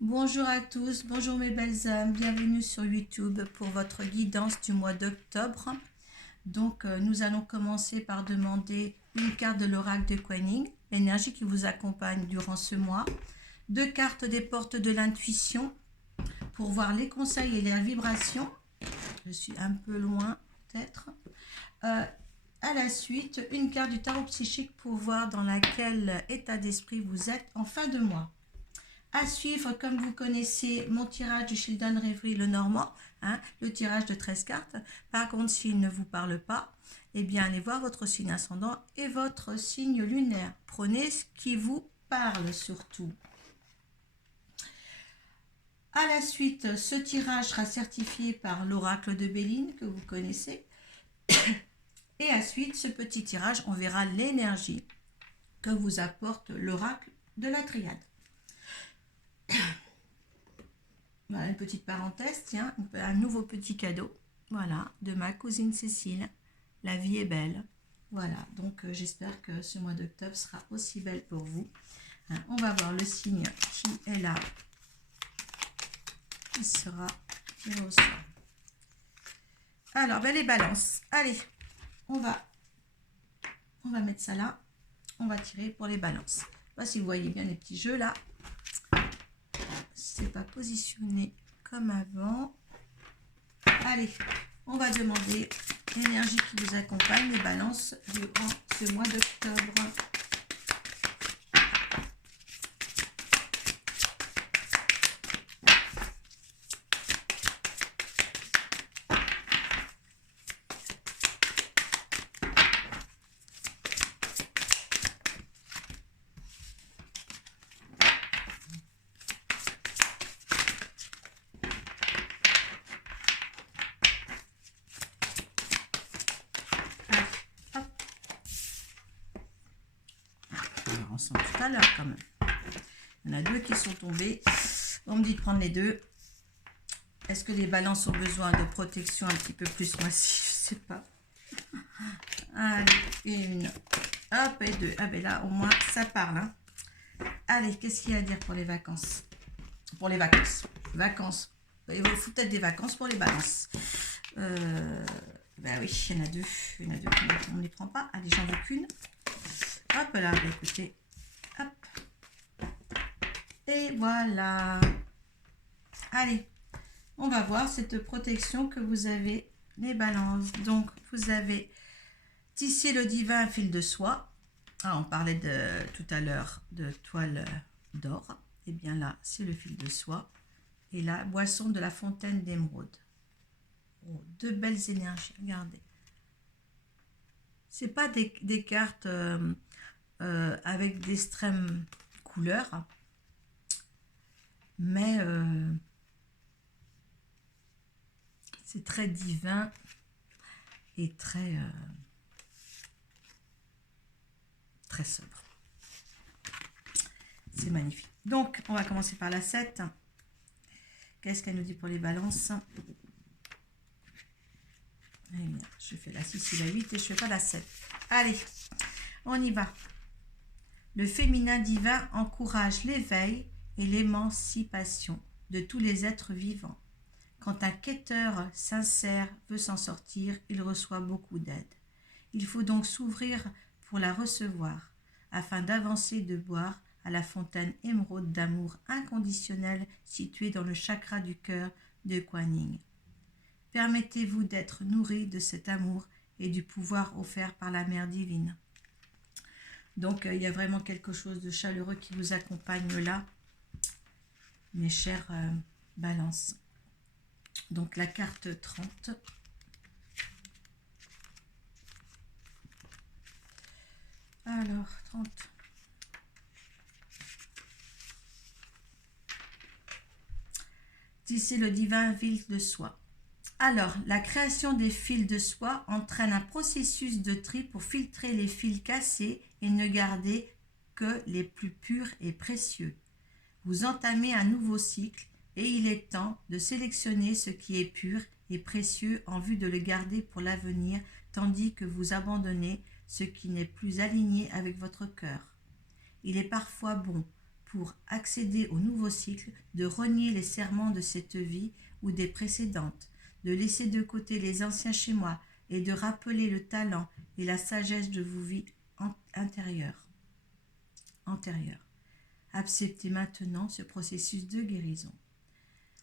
Bonjour à tous, bonjour mes belles âmes, bienvenue sur YouTube pour votre guidance du mois d'octobre. Donc nous allons commencer par demander une carte de l'oracle de Kuan-Yin, l'énergie qui vous accompagne durant ce mois. Deux cartes des portes de l'intuition pour voir les conseils et les vibrations. Je suis un peu loin peut-être. À la suite, une carte du tarot psychique pour voir dans quel état d'esprit vous êtes en fin de mois. À suivre, comme vous connaissez mon tirage du Children Reverie le Normand, le tirage de 13 cartes. Par contre, s'il ne vous parle pas, eh bien, allez voir votre signe ascendant et votre signe lunaire. Prenez ce qui vous parle surtout. À la suite, ce tirage sera certifié par l'oracle de Béline que vous connaissez. Et à la suite, ce petit tirage, on verra l'énergie que vous apporte l'oracle de la triade. Voilà une petite parenthèse, tiens, un nouveau petit cadeau, voilà, de ma cousine Cécile. La vie est belle. Voilà, donc j'espère que ce mois d'octobre sera aussi belle pour vous. On va voir le signe qui est là, qui sera tiré au sort. Alors, les balances. Allez, on va mettre ça là. On va tirer pour les balances. Je ne sais pas si vous voyez bien les petits jeux là. C'est pas positionné comme avant. Allez, on va demander l'énergie qui vous accompagne, les balances durant ce mois d'octobre. Ensemble tout à l'heure quand même. Il y en a deux qui sont tombés. On me dit de prendre les deux. Est-ce que les balances ont besoin de protection un petit peu plus moisi? Je sais pas. Allez, une. Hop, et deux. Ah ben là, au moins, ça parle. Hein. Allez, qu'est-ce qu'il y a à dire pour les vacances? Pour les vacances. Vacances. Il vous faut peut-être des vacances pour les balances. Ben oui, il y en a deux. Il y en a deux. On ne les prend pas. Allez, j'en veux qu'une. Hop là, écoutez. Hop. Et voilà. Allez, on va voir cette protection que vous avez, les balances. Donc, vous avez tissé le divin fil de soie. Ah, on parlait tout à l'heure de toile d'or. Et bien là, c'est le fil de soie. Et la boisson de la fontaine d'émeraude. Oh, deux belles énergies, regardez. C'est pas des cartes avec d'extrêmes couleurs, mais c'est très divin et très sobre. C'est magnifique. Donc, on va commencer par la 7. Qu'est-ce qu'elle nous dit pour les balances? Je fais la 6 et la 8 et je fais pas la 7. Allez, on y va. Le féminin divin encourage l'éveil et l'émancipation de tous les êtres vivants. Quand un quêteur sincère veut s'en sortir, il reçoit beaucoup d'aide. Il faut donc s'ouvrir pour la recevoir, afin d'avancer de boire à la fontaine émeraude d'amour inconditionnel située dans le chakra du cœur de Kuan-Yin. Permettez-vous d'être nourri de cet amour et du pouvoir offert par la Mère divine. Donc, il y a vraiment quelque chose de chaleureux qui vous accompagne là, mes chers balances. Donc, la carte 30. Alors, 30. Tisser le divin fil de soie. Alors, la création des fils de soie entraîne un processus de tri pour filtrer les fils cassés et ne garder que les plus purs et précieux. Vous entamez un nouveau cycle et il est temps de sélectionner ce qui est pur et précieux en vue de le garder pour l'avenir, tandis que vous abandonnez ce qui n'est plus aligné avec votre cœur. Il est parfois bon pour accéder au nouveau cycle, de renier les serments de cette vie ou des précédentes, de laisser de côté les anciens schémas et de rappeler le talent et la sagesse de vos vies antérieures. Acceptez maintenant ce processus de guérison.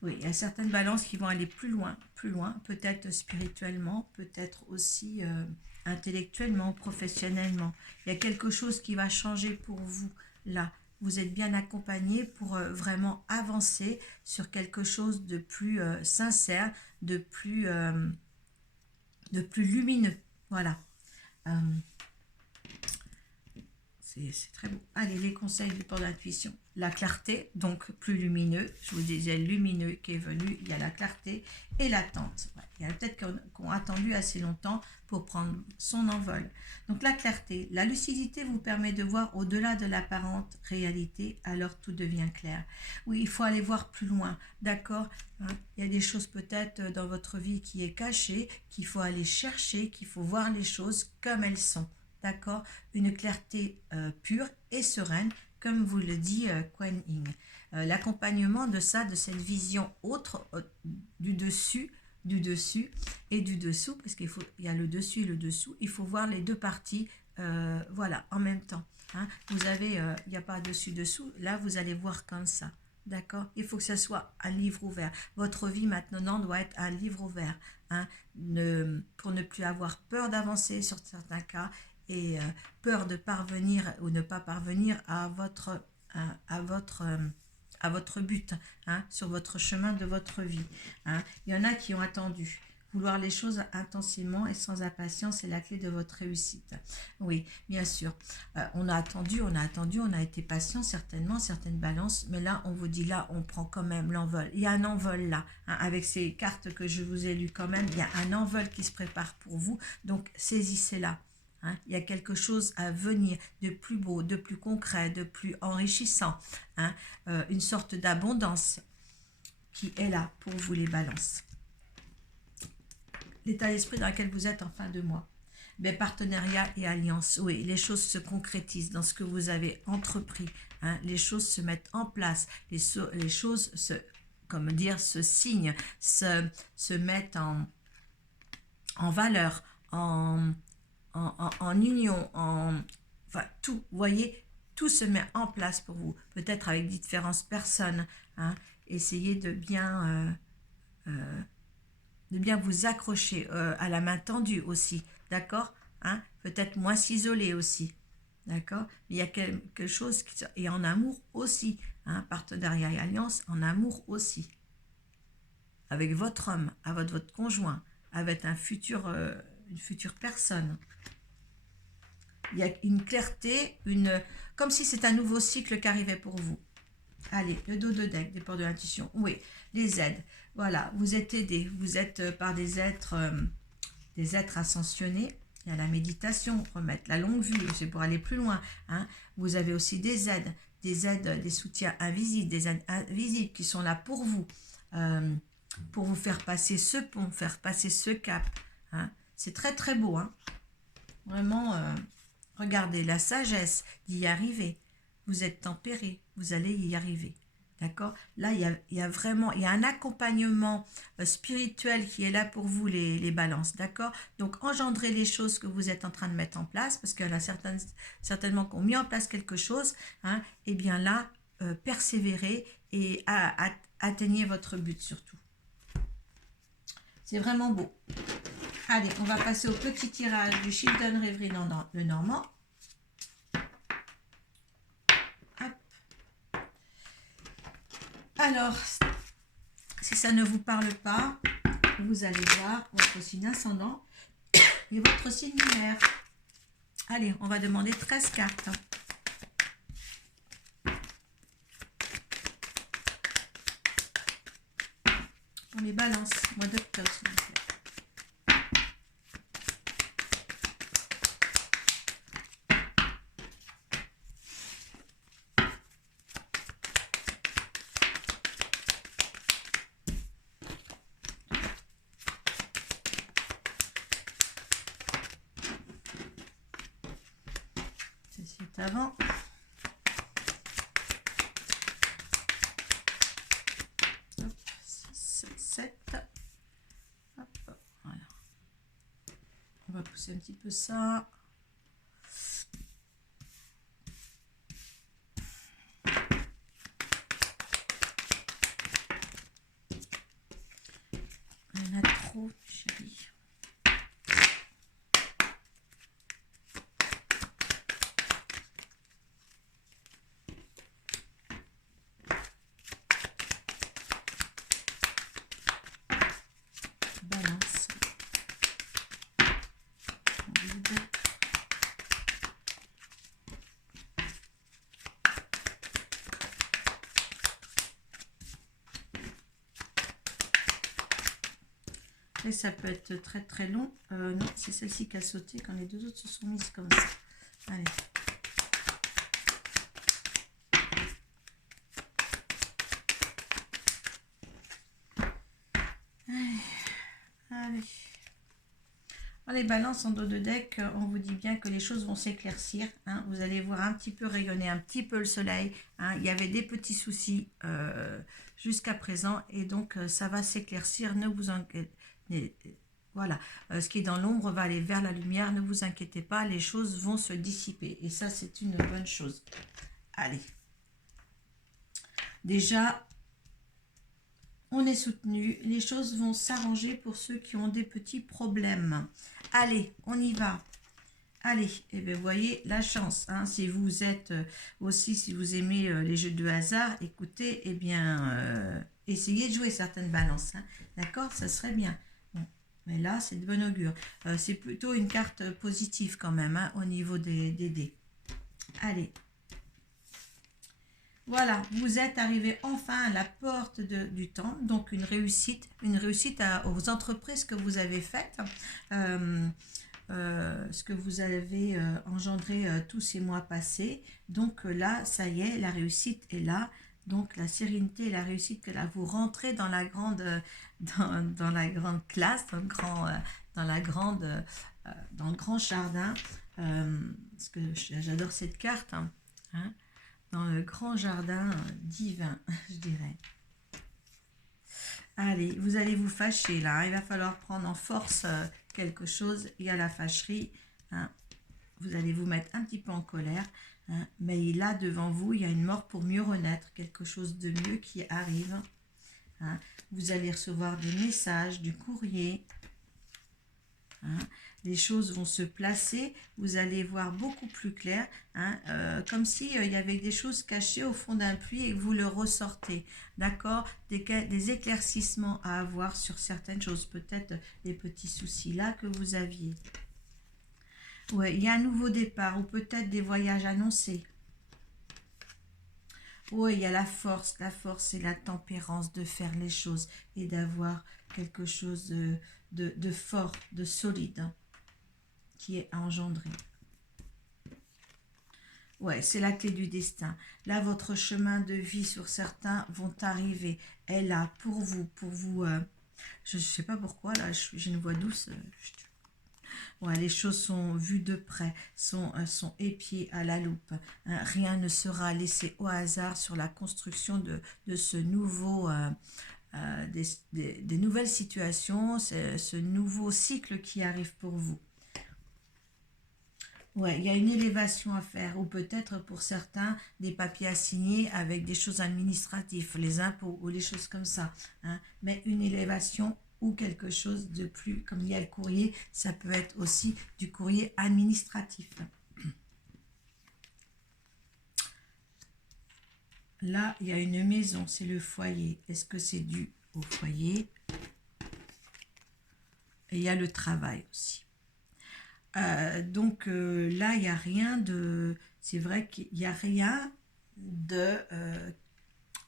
Oui, il y a certaines balances qui vont aller plus loin, peut-être spirituellement, peut-être aussi intellectuellement, professionnellement. Il y a quelque chose qui va changer pour vous là. Vous êtes bien accompagné pour vraiment avancer sur quelque chose de plus sincère, de plus lumineux. Voilà. C'est très beau. Allez, les conseils du port d'intuition. La clarté, donc plus lumineux. Je vous disais lumineux qui est venu. Il y a la clarté et l'attente. Ouais, il y a peut-être qu'on a attendu assez longtemps pour prendre son envol. Donc la clarté, la lucidité vous permet de voir au-delà de l'apparente réalité, alors tout devient clair. Oui, il faut aller voir plus loin, d'accord, hein? Il y a des choses peut-être dans votre vie qui est cachée, qu'il faut aller chercher, qu'il faut voir les choses comme elles sont. D'accord, une clarté pure et sereine, comme vous le dit Kuan Yin. L'accompagnement de ça, de cette vision autre du dessus et du dessous, parce qu'il y a le dessus et le dessous, il faut voir les deux parties, voilà, en même temps. Hein. Vous avez, il n'y a pas dessus-dessous, là vous allez voir comme ça. D'accord, il faut que ça soit un livre ouvert. Votre vie maintenant doit être un livre ouvert, hein, pour ne plus avoir peur d'avancer sur certains cas, et peur de parvenir ou ne pas parvenir à votre but, hein, sur votre chemin de votre vie. Hein. Il y en a qui ont attendu. Vouloir les choses intensément et sans impatience est la clé de votre réussite. Oui, bien sûr. On a attendu, on a été patient, certainement, certaines balances, mais là, on vous dit, là, on prend quand même l'envol. Il y a un envol là, hein, avec ces cartes que je vous ai lues quand même, il y a un envol qui se prépare pour vous, donc saisissez-la. Hein, il y a quelque chose à venir de plus beau, de plus concret, de plus enrichissant, hein, une sorte d'abondance qui est là pour vous les balances. L'état d'esprit dans lequel vous êtes en fin de mois. Mais partenariat et alliance, oui, les choses se concrétisent dans ce que vous avez entrepris, hein, les choses se mettent en place, les choses se signent, se mettent en valeur, en union, enfin tout, vous voyez, tout se met en place pour vous, peut-être avec différentes personnes, hein. Essayez de bien vous accrocher à la main tendue aussi, d'accord, hein, peut-être moins s'isoler aussi, d'accord, mais il y a quelque chose, et en amour aussi, hein, partenariat et alliance, en amour aussi, avec votre homme, avec votre conjoint, avec une future personne. Il y a une clarté, comme si c'est un nouveau cycle qui arrivait pour vous. Allez, le dos de deck, des ports de l'intuition. Oui, les aides. Voilà, vous êtes aidés. Vous êtes par des êtres ascensionnés. Il y a la méditation, remettre la longue vue, c'est pour aller plus loin. Hein. Vous avez aussi des aides, des soutiens invisibles, des aides invisibles qui sont là pour vous faire passer ce pont, faire passer ce cap. Hein. C'est très très beau. Hein. Vraiment... regardez, la sagesse d'y arriver. Vous êtes tempéré, vous allez y arriver. D'accord? Là, il y a vraiment un accompagnement spirituel qui est là pour vous, les balances. D'accord? Donc, engendrez les choses que vous êtes en train de mettre en place, parce qu'il y en a certainement qui ont mis en place quelque chose. Hein, et bien là, persévérez et atteignez votre but surtout. C'est vraiment beau. Allez, on va passer au petit tirage du Chiltern Reverie le Normand. Hop. Alors, si ça ne vous parle pas, vous allez voir votre signe ascendant et votre signe lunaire. Allez, on va demander 13 cartes. On les balance, mois d'octobre, s'il vous plaît. Ceci est avant. pousser un petit peu ça. Il y en a trop, chérie. Balance. Et ça peut être très très long. Non, c'est celle-ci qui a sauté quand les deux autres se sont mises comme ça. Allez. Allez. Les balances en dos de deck, on vous dit bien que les choses vont s'éclaircir. Hein. Vous allez voir un petit peu rayonner un petit peu le soleil. Hein. Il y avait des petits soucis jusqu'à présent et donc ça va s'éclaircir. Ne vous inquiétez. Voilà, ce qui est dans l'ombre va aller vers la lumière. Ne vous inquiétez pas, les choses vont se dissiper et ça c'est une bonne chose. Allez. Déjà, on est soutenu, les choses vont s'arranger pour ceux qui ont des petits problèmes. Allez, on y va. Allez, et bien vous voyez la chance. Hein, si vous êtes aussi, si vous aimez les jeux de hasard, écoutez, eh bien, essayez de jouer certaines balances. Hein, d'accord, ça serait bien. Bon, mais là, c'est de bon augure. C'est plutôt une carte positive quand même, hein, au niveau des dés. Allez. Voilà, vous êtes arrivé enfin à la porte du temps, donc une réussite aux entreprises que vous avez faites, ce que vous avez engendré tous ces mois passés. Donc là, ça y est, la réussite est là. Donc la sérénité et la réussite que là, vous rentrez dans la grande, dans la grande classe, dans le grand jardin. Parce que j'adore cette carte. Hein, dans le grand jardin divin, je dirais. Allez, vous allez vous fâcher là. Il va falloir prendre en force quelque chose. Il y a la fâcherie. Hein. Vous allez vous mettre un petit peu en colère. Hein. Mais là, devant vous, il y a une mort pour mieux renaître. Quelque chose de mieux qui arrive. Hein. Vous allez recevoir des messages, du courrier. Hein. Les choses vont se placer, vous allez voir beaucoup plus clair, hein, comme s'il y avait des choses cachées au fond d'un puits et que vous le ressortez, d'accord, des éclaircissements à avoir sur certaines choses, peut-être des petits soucis là que vous aviez. Ouais, il y a un nouveau départ ou peut-être des voyages annoncés. Oui, il y a la force et la tempérance de faire les choses et d'avoir quelque chose de fort, de solide, hein, qui est engendré. Ouais, c'est la clé du destin. Là, votre chemin de vie sur certains vont arriver. Et là, pour vous, je ne sais pas pourquoi, là, j'ai une voix douce. Ouais, les choses sont vues de près, sont épiées à la loupe. Hein, rien ne sera laissé au hasard sur la construction de ce nouveau, des nouvelles situations, ce nouveau cycle qui arrive pour vous. Ouais, il y a une élévation à faire, ou peut-être pour certains, des papiers à signer avec des choses administratives, les impôts ou les choses comme ça. Hein. Mais une élévation ou quelque chose de plus, comme il y a le courrier, ça peut être aussi du courrier administratif. Là, il y a une maison, c'est le foyer. Est-ce que c'est dû au foyer? Et il y a le travail aussi. Donc là, il n'y a rien de... C'est vrai qu'il n'y a rien de...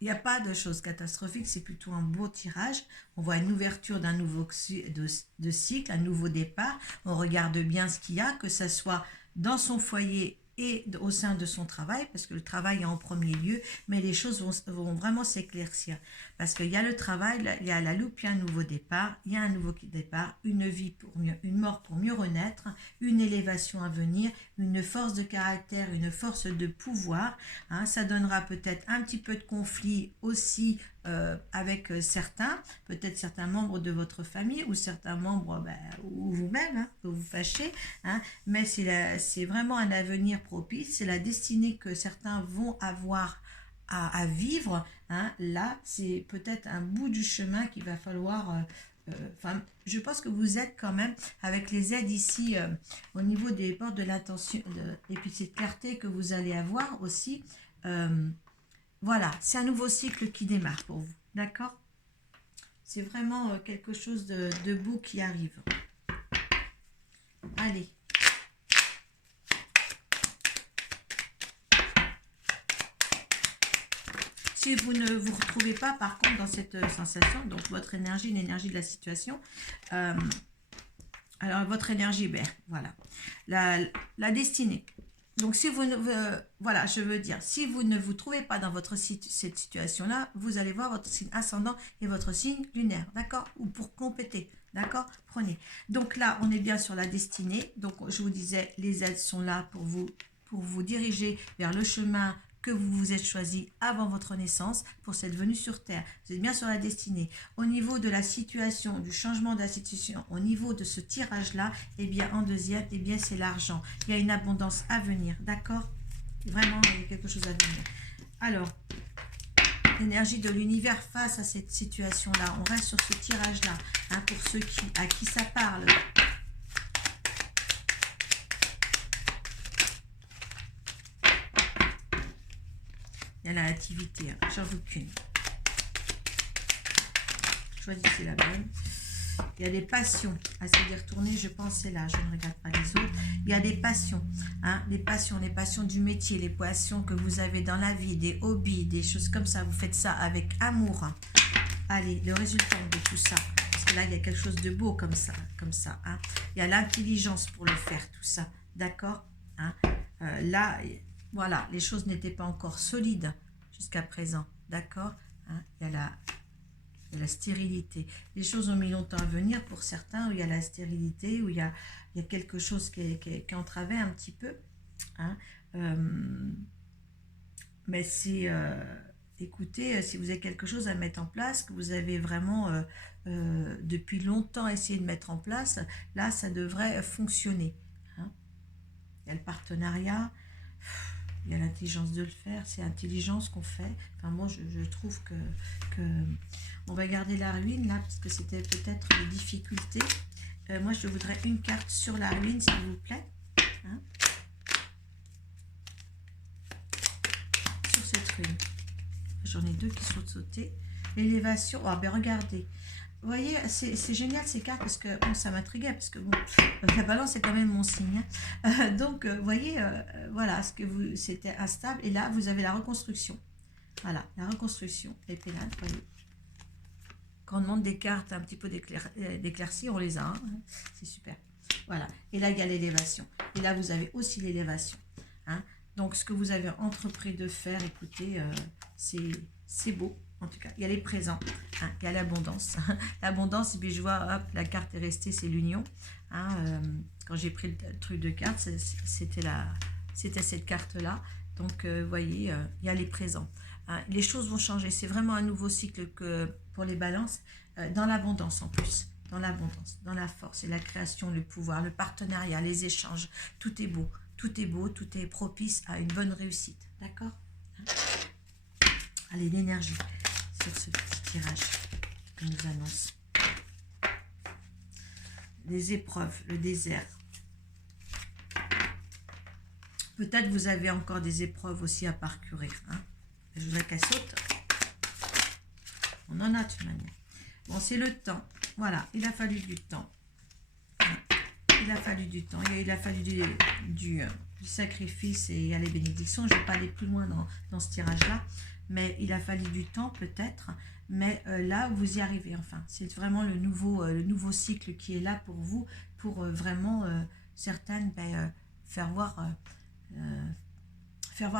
il n'y a pas de choses catastrophiques, c'est plutôt un beau tirage. On voit une ouverture d'un nouveau de cycle, un nouveau départ. On regarde bien ce qu'il y a, que ce soit dans son foyer et au sein de son travail, parce que le travail est en premier lieu, mais les choses vont vraiment s'éclaircir. Parce qu'il y a le travail, il y a la loupe, il y a un nouveau départ, il y a un nouveau départ, une vie pour mieux, une mort pour mieux renaître, une élévation à venir, une force de caractère, une force de pouvoir. Hein, ça donnera peut-être un petit peu de conflit aussi avec certains, peut-être certains membres de votre famille ou certains membres, ou vous-même, hein, que vous fâchez, hein, mais c'est vraiment un avenir propice, c'est la destinée que certains vont avoir à vivre, hein. Là, c'est peut-être un bout du chemin qu'il va falloir... Enfin, je pense que vous êtes quand même, avec les aides ici, au niveau des portes de l'attention, et puis cette clarté que vous allez avoir aussi, voilà, c'est un nouveau cycle qui démarre pour vous, d'accord? C'est vraiment quelque chose de beau qui arrive. Allez. Si vous ne vous retrouvez pas, par contre, dans cette sensation, donc votre énergie, l'énergie de la situation, alors votre énergie, voilà, la destinée. Donc, si vous ne, voilà, je veux dire, si vous ne vous trouvez pas dans cette situation-là, vous allez voir votre signe ascendant et votre signe lunaire, d'accord? Ou pour compléter, d'accord? Prenez. Donc là, on est bien sur la destinée. Donc, je vous disais, les aides sont là pour vous diriger vers le chemin que vous vous êtes choisi avant votre naissance pour cette venue sur Terre. Vous êtes bien sur la destinée. Au niveau de la situation, du changement de la situation, au niveau de ce tirage-là, eh bien, en deuxième, eh bien, c'est l'argent. Il y a une abondance à venir, d'accord? Vraiment, il y a quelque chose à venir. Alors, l'énergie de l'univers face à cette situation-là. On reste sur ce tirage-là, hein, pour ceux à qui ça parle. Il y a la nativité, hein. J'en veux qu'une. Choisissez la bonne. Il y a des passions à se dire tourner, je pense c'est là, je ne regarde pas les autres. Il y a des passions, hein, les passions du métier, les passions que vous avez dans la vie, des hobbies, des choses comme ça. Vous faites ça avec amour. Hein. Allez, le résultat de tout ça. Parce que là, il y a quelque chose de beau comme ça. Hein. Il y a l'intelligence pour le faire, tout ça. D'accord, hein. Là, voilà, les choses n'étaient pas encore solides jusqu'à présent. D'accord, hein. Il y a la stérilité. Les choses ont mis longtemps à venir pour certains, où il y a la stérilité, où il y a quelque chose qui est entravé un petit peu. Hein. Mais c'est... écoutez, si vous avez quelque chose à mettre en place, que vous avez vraiment depuis longtemps essayé de mettre en place, là, ça devrait fonctionner. Hein. Il y a le partenariat, il y a l'intelligence de le faire, c'est l'intelligence qu'on fait. Enfin, moi, je trouve que on va garder la ruine, là, parce que c'était peut-être des difficultés. Moi, je voudrais une carte sur la ruine, s'il vous plaît. Hein. Sur cette ruine. J'en ai deux qui sont sautés. L'élévation, oh, ben regardez. Vous voyez, c'est génial ces cartes parce que bon, ça m'intriguait parce que bon, la balance est quand même mon signe. Hein. Donc, vous voyez, voilà, c'était instable et là, vous avez la reconstruction. Voilà, la reconstruction. Les pénales, vous voyez. Quand on demande des cartes un petit peu d'éclaircies, on les a. Hein. C'est super. Voilà. Et là, il y a l'élévation. Et là, vous avez aussi l'élévation. Hein. Donc, ce que vous avez entrepris de faire, écoutez, c'est beau. En tout cas, il y a les présents, hein, il y a l'abondance. L'abondance, et puis je vois, hop, la carte est restée, c'est l'union. Hein, quand j'ai pris le truc de carte, c'était cette carte-là. Donc, vous voyez, il y a les présents. Hein, les choses vont changer. C'est vraiment un nouveau cycle pour les balances, dans l'abondance en plus. Dans l'abondance, dans la force et la création, le pouvoir, le partenariat, les échanges. Tout est beau, tout est beau, tout est propice à une bonne réussite. D'accord? Allez, l'énergie sur ce petit tirage que nous annonce. Les épreuves, le désert. Peut-être vous avez encore des épreuves aussi à parcourir. Hein. Je voudrais qu'elle saute. On en a de toute manière. Bon, c'est le temps. Voilà, il a fallu du temps. Il a fallu du temps. Il a fallu du sacrifice et il y a les bénédictions. Je ne vais pas aller plus loin dans ce tirage-là. Mais il a fallu du temps peut-être, mais là vous y arrivez enfin. C'est vraiment le nouveau cycle qui est là pour vous, pour vraiment certaines faire voir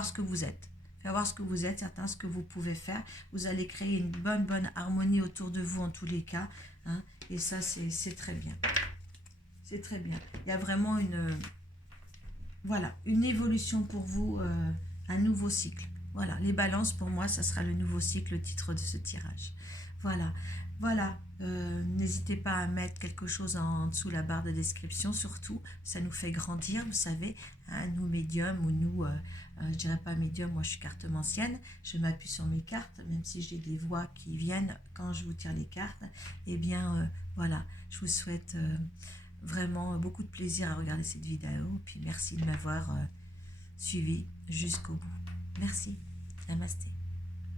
ce que vous êtes. Faire voir ce que vous êtes, certains ce que vous pouvez faire. Vous allez créer une bonne harmonie autour de vous en tous les cas. Hein, et ça c'est très bien. C'est très bien. Il y a vraiment une évolution pour vous, un nouveau cycle. Voilà, les balances pour moi, ça sera le nouveau cycle, le titre de ce tirage. Voilà, voilà. N'hésitez pas à mettre quelque chose en dessous la barre de description, surtout, ça nous fait grandir, vous savez, hein, nous médiums ou nous, je dirais pas médium, moi je suis cartomancienne, je m'appuie sur mes cartes, même si j'ai des voix qui viennent quand je vous tire les cartes, eh bien voilà, je vous souhaite vraiment beaucoup de plaisir à regarder cette vidéo, puis merci de m'avoir suivi jusqu'au bout. Merci, namasté.